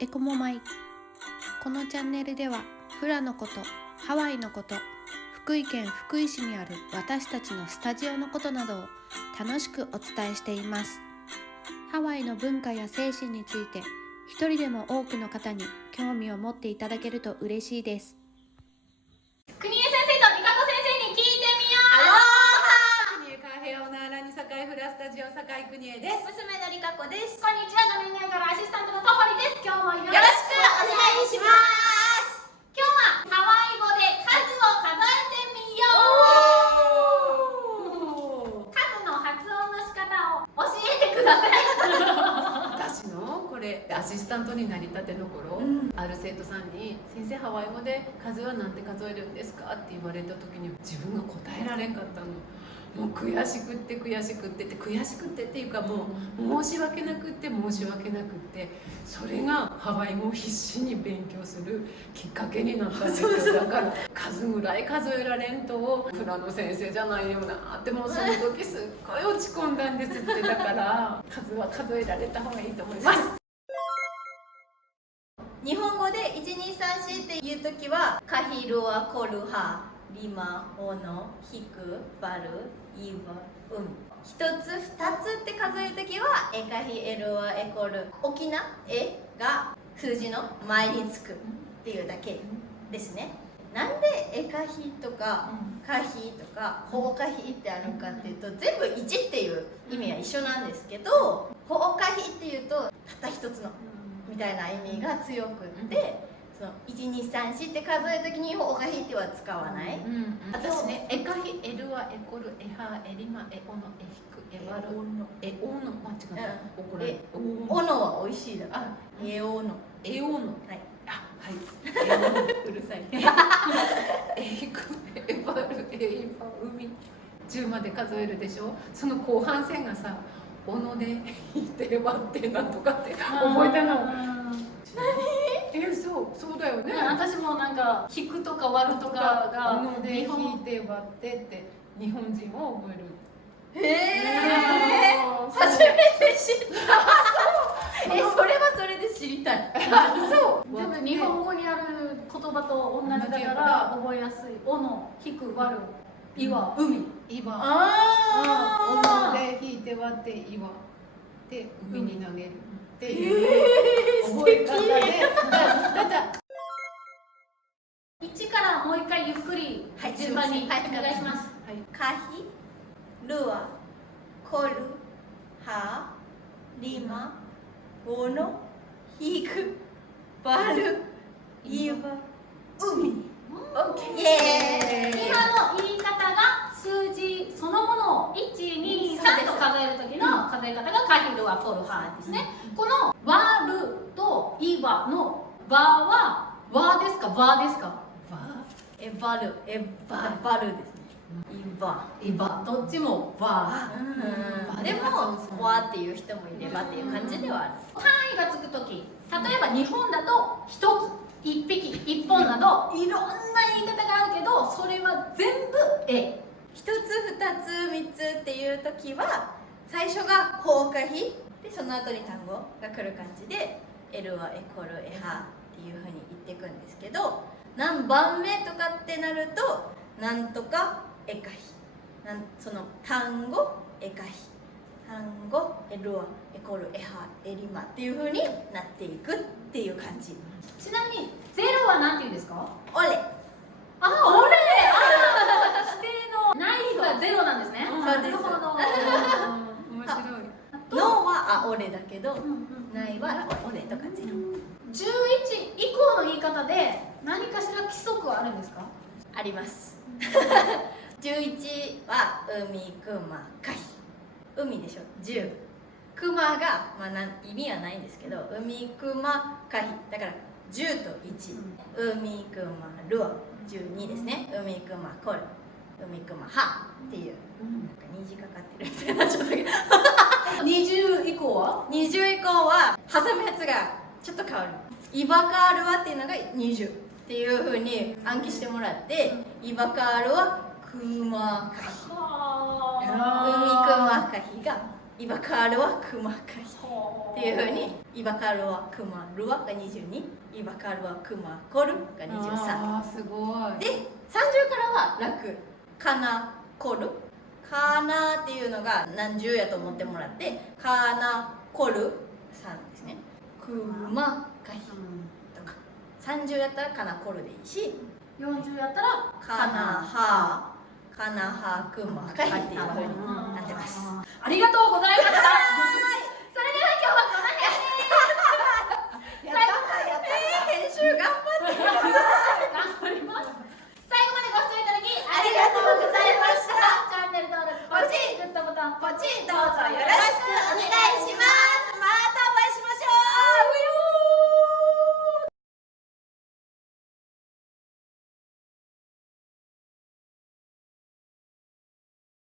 エコモマイ。このチャンネルではフラのこと、ハワイのこと、福井県福井市にある私たちのスタジオのことなどを楽しくお伝えしています。ハワイの文化や精神について一人でも多くの方に興味を持っていただけると嬉しいです。国枝先生とリカコ先生に聞いてみよう。アロハ。国枝カーヘアオナーラニ堺フラスタジオ堺国枝です。娘のリカコです。こんにちは、画面内からアシスタントのトホリです。今日もよろしくおよろしくお願いします。今日はハワイ語で数を数えてみよう。数の発音の仕方を教えてください。私のこれアシスタントになりたての頃、ある生徒さんに「先生ハワイ語で数はなんて数えるんですか?」って言われた時に自分が答えられんかったの。もう悔しくってっていうか、もう申し訳なくってそれがハワイ語を必死に勉強するきっかけになったんですよ。だから数ぐらい数えられんとフラの先生じゃないよなって、もうその時すっごい落ち込んだんですって。だから数は数えられた方がいいと思います。日本語で1234っていうときはカヒルアコルハリマオノヒクバルイワウミ、一つ二つって数えるときはエカヒエルワエコル、大きなエが数字の前につくっていうだけですね。なんでエカヒとかカヒとかホオカヒってあるかっていうと、全部1っていう意味は一緒なんですけど、ホオカヒっていうとたった一つのみたいな意味が強くって、その1234って数えるときにホオカヒっては使わない。私ね、エカヒエルワエコルエハエリマエオノエヒクエバルエオノ、間違えた、怒られる。オノは美味しいだから。あ、エオノ。エオノ。はい。あ、はい。うるさい。エヒクエバルエイバ海。10まで数えるでしょ。その後半戦がさ、オノで引いて割ってなんとかって覚えたの。そうだよね。私もなんか引くとか割るとかがオノで引いて割ってって日本人は覚える。初めて知った。それはそれで知りたい。そう。でも日本語にある言葉と同じだから覚えやすい。おの、引く、割る、岩、海。岩。あオノで引いて割って岩で海に投げるっていう覚え方で。1からもう一回ゆっくり順番にお願いします。カヒ、ルア、コル、ハ、リマ、オノ、ヒク、バル、イワ、海。オッケー。イエーイ。今の言い方が数字そのものを1、2、3と数える時の数え方がカヒルはコルハですね。この割るとイワのバはワですかバですか？バルですね。イバどっちもバ。でもワっていう人もいればっていう感じではある。単位がつく時、例えば日本だと1つ1匹1本などいろんな言い方があるけど、それは全部A。一つ二つ三つっていう時は最初がホオカヒで、その後に単語が来る感じで、エルはエコルエハっていうふうに言っていくんですけど、何番目とかってなるとなんとかエカヒ、その単語エカヒ、単語エルはエコルエハエリマっていうふうになっていくっていう感じ。ちなみにゼロは何て言うんですか？オレ。オレ。指定のないがゼロなんですね。そうです。面白い。ノーはオレだけど、ないはオレとかゼロ。11以降の言い方で何かしら規則はあるんですか？あります。11は海、クマ、カヒ。海でしょ。10。クマが、意味はないんですけど、海、クマ、カヒ。だから10と1。海、クマ、ルア。12ですね。海、クマ、コル。海、クマ、ハっていう。なんか虹かかってるみたいになっちゃったけど。20以降は20以降は挟むやつがちょっと変わる。イバカールはっていうのが20っていう風に暗記してもらって、イバカールはクマカヒ、海クマカヒがイバカールはクマカヒっていうふうに、イバカールはクマルワが22、イバカールはクマコルが23。あーすごい。で30からは楽、カナコル、カナっていうのが何十やと思ってもらって、カナコル3ですね。クマカヒとか、30やったらカナコルでいいし、40やったらカナハカナハクマカヒっていう風になってます。ありがとうございました。それでは今日はこの辺でやった編集頑張ってください。頑張ります。最後までご視聴いただきありがとうございました。チャンネル登録ポチッ、グッドボタンポチッどうぞよろしくお願いします。